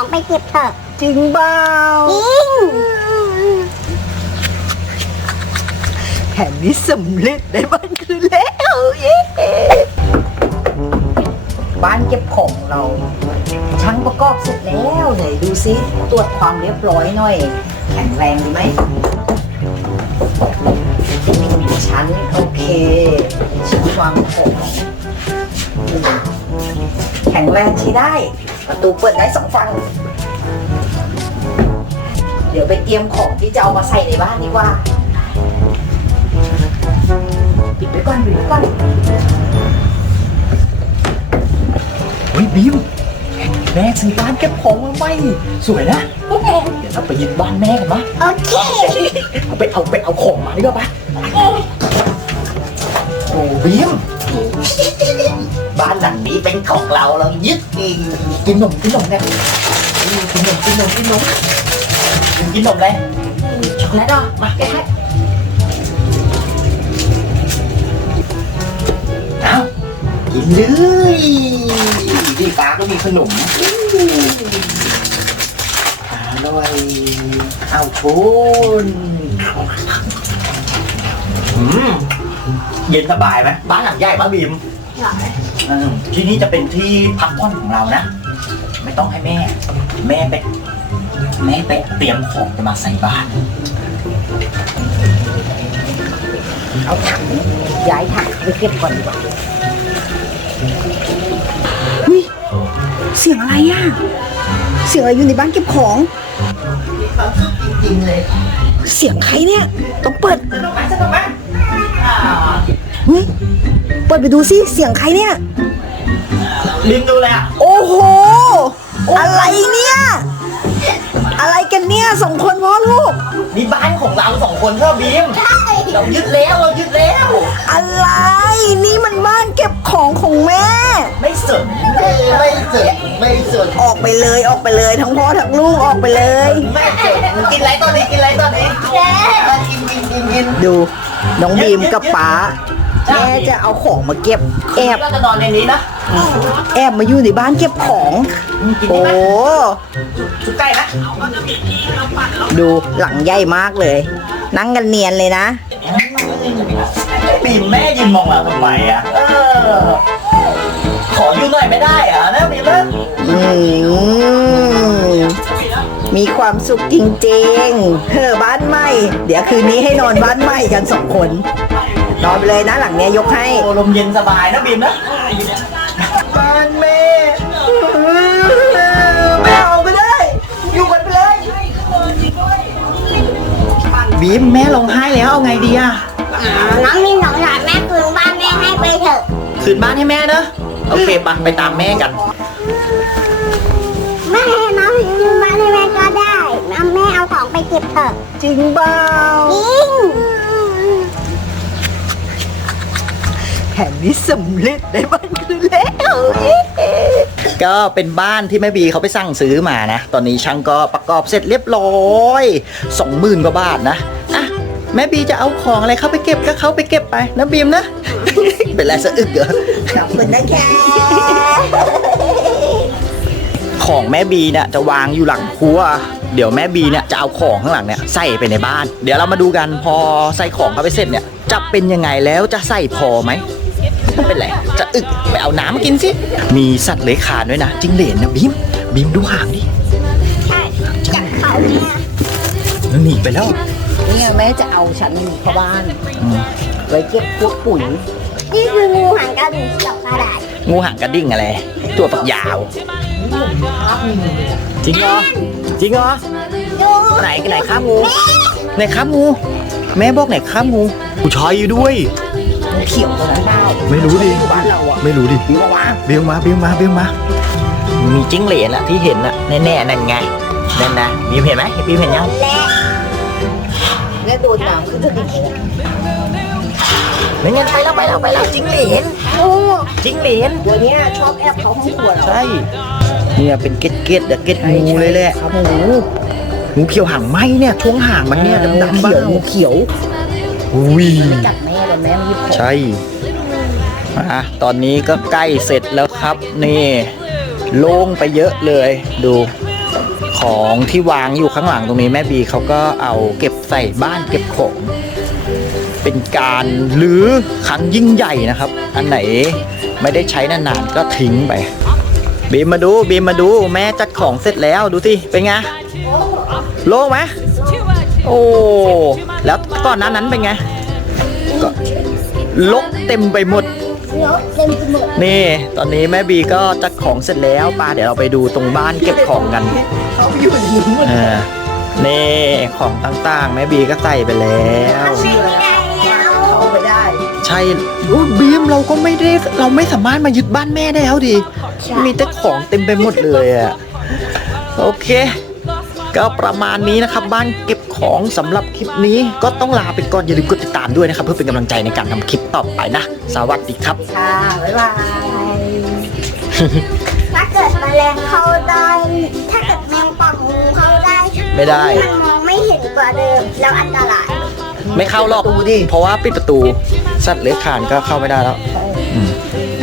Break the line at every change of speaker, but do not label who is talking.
ไปเก็บเถอะ
จริงเปล่า
จริง
แผนนี้สำเร็จได้บ้านคืนแล้วเย้บ้านเก็บของเราช่างประกอบเสร็จแล้วไหนดูซิตรวจความเรียบร้อยหน่อยแข็งแรงดีไหมชั้นโอเคชั้นวางของแข็งแรงใช้ได้ประตูเปิดได้2 ฝั่งเดี๋ยวไปเตรียมของที่จะเอามาใส่ในบ้านดีกว่าปิดไว้ก่อนเฮ้ยบิวแม่ซื้อบ้านเก็บของมาใหม่สวยนะโอเคเดี๋ยวเราไปยึดบ้านแม่กันมั้ย
โอเค
เอาของมาดีกว่าปะโอ้บิวบ้านหลังนี้เป็นของเรายึดกินนมเนี่ยกินนมเลยช็อกโกแลตมาแกให้เอากินเลยที่ฟ้าก็มีขนมอร่อยเอาชนเย็นสบายไหมบ้านหลังใหญ่ป่ะบีมที่นี่จะเป็นที่พักผ่อนของเรานะไม่ต้องให้แม่ไปเตรียมของจะมาใส่บ้านเอาถังย้ายถังไปเก็บก่อนดีกว่าเฮ้ยเสียงอะไรอ่ะเสียงอะไรอยู่ในบ้านเก็บของจริงๆเลยเสียงใครเนี่ยต้องเปิดสนุกไหมเฮ้ยเปิดไปดูสิเสียงใครเนี่ยลิมดูเลยอ่ะโอ้โหอะไรเนี่ยอะไรกันเนี่ย2 คนพ่อลูกนี่บ้านของเรา2 คนเท่าบีมเรายึดแล้วอะไรนี่มันบ้านเก็บของแม่ไม่สนออกไปเลยทั้งพ่อทั้งลูกออกไปเลยไม่สนกินอะไรตอนนี้กินดูน้องบีมกับป๋าแม่จะเอาของมาเก็บแอบจะนอนในนี้นะแอบมาอยู่ในบ้านเก็บของโอ้ชุดใกล้นะดูหลังใหญ่มากเลยนั่งกันเนียนเลยนะบีมแม่ยืนมองเราทำไมอ่ะขออยู่หน่อยไม่ได้อ่ะนะบีมมีความสุขจริงๆบ้านใหม่เดี๋ยวคืนนี้ให้นอนบ้านใหม่กัน2 คนนอนไปเลยนะหลังเนี้ยยกให้ลมเย็นสบายนะบีมนะบ้านแม่เอาไปเลยอยู่กันไปเลยบีมแม่ร้องไห้แล้วเอาไงดีอะ
น้องมี2 อย่างแม่คืนบ้านแม่ให้ไปเถอะ
คืนบ้านให้แม่เนอะโอเคปะไปตามแม่กัน
แม่น้องคืนบ้านให้แม่ก็ได้แม่เอาของไปเก็บเถอะ
จริงเปล่า
จริง
แผนนี้สำเร็จได้บ้านคืนแล้วก็เป็นบ้านที่แม่บีเขาไปสั่งซื้อมานะตอนนี้ช่างก็ประกอบเสร็จเรียบร้อย20,000 กว่าบาทนะอ่ะแม่บีจะเอาของอะไรเข้าไปเก็บก็เข้าไปเก็บไปนะบีมนะ เป็นไรสะอึกเหรอขอบคุณนะแค่ของแม่บีเนี่ยจะวางอยู่หลังครัวเดี๋ยวแม่บีเนี่ยจะเอาของข้างหลังเนี่ยใส่ไปในบ้านเดี๋ยวเรามาดูกันพอใส่ของเข้าไปเสร็จเนี่ยจะเป็นยังไงแล้วจะใส่พอไหมไม่เป็นไรจะอึกไปเอาน้ำมากินสิมีสัตว์เลื้อยคลานด้วยนะจิ้งเหลนนะบีมดูหางดิ
จับเขาเนี่ย
หนีไปแล้วนี่แม่จะเอาฉันเข้าบ้านไว้เก็บพวกปุ๋ย
นี่คืองูหางกระดิ่งดอกกระดาษ
งูหางกระดิ่งอะไรตัวปักยาวจริงเหรอไหนข้ามงูไหนข้ามงูแม่บอกไหนข้ามงูผู้ชายอยู่ด้วยเขียวตัวนั้นได้ไม่รู้ดิบ้านเราอ่ะไม่รู้ดิบิวมามีจิ้งเหลนอะที่เห็นอะแน่นั่นไงนั่นนะบิวเห็นไหมบิวเห็นยังและโดนน้ำคือจะติดไม่งั้นไปแล้วจิ้งเหลนตัวเนี้ยชอบแอบเขาห้องครัวใช่เนี่ยเป็นเกล็ดงูเลยแหละงูเขียวหางไหมเนี่ยช่วงหางมันเนี่ยดำๆงูเขียวอุ้ยจับแม่เลยแม่ไม่หยิบใช่ตอนนี้ก็ใกล้เสร็จแล้วครับนี่โล่งไปเยอะเลยดู
ของที่วางอยู่ข้างหลังตรงนี้แม่บีเขาก็เอาเก็บใส่บ้านเก็บของ เป็นการรื้อครั้งยิ่งใหญ่นะครับ อันไหนไม่ได้ใช้นานๆก็ทิ้งไปบีมมาดูแม่จัดของเสร็จแล้วดูสิเป็นไงโล่งไหมโอ้แล้วก่อนหน้านั้นเป็นไงก็ลกเต็มไปหมด
รถเต็มไปหมด
นี่ตอนนี้แม่บีก็จัดของเสร็จแล้วป้าเดี๋ยวเราไปดูตรงบ้านเก็บของกัน
เขาไปอยู่ในนี้หมด
นี่ของต่างๆแม่บีก็ใส่ไปแล้ว
ไม่ได้แล้ว
เข้าไปได้
ใช่อุ๊ยบีมเราก็ไม่ได้เราไม่สามารถมายึดบ้านแม่ได้แล้วดิมีแต่ของเต็มไปหมดเลยอะโอเค ก็ประมาณนี้นะครับบ้านเก็บของสำหรับคลิปนี้ก็ต้องลาไปก่อนอย่าลืมกดติดตามด้วยนะครับเพื่อเป็นกำลังใจในการทำคลิปต่อไปนะสวัสดีครับ
ค่ะ บ๊ายบาย
ถ้าเกิดแมลงเข้าได้ ถ้าเกิดแมงป่องงูเข้าได้
ไม่ได้
มันมองไม่เห็นกว่าเดิมแล้วอันตราย
ไม่เข้าหรอกเพราะว่าปิดประตูสัตว์เลื้อยคลานก็เข้าไม่ได้แล้วอืม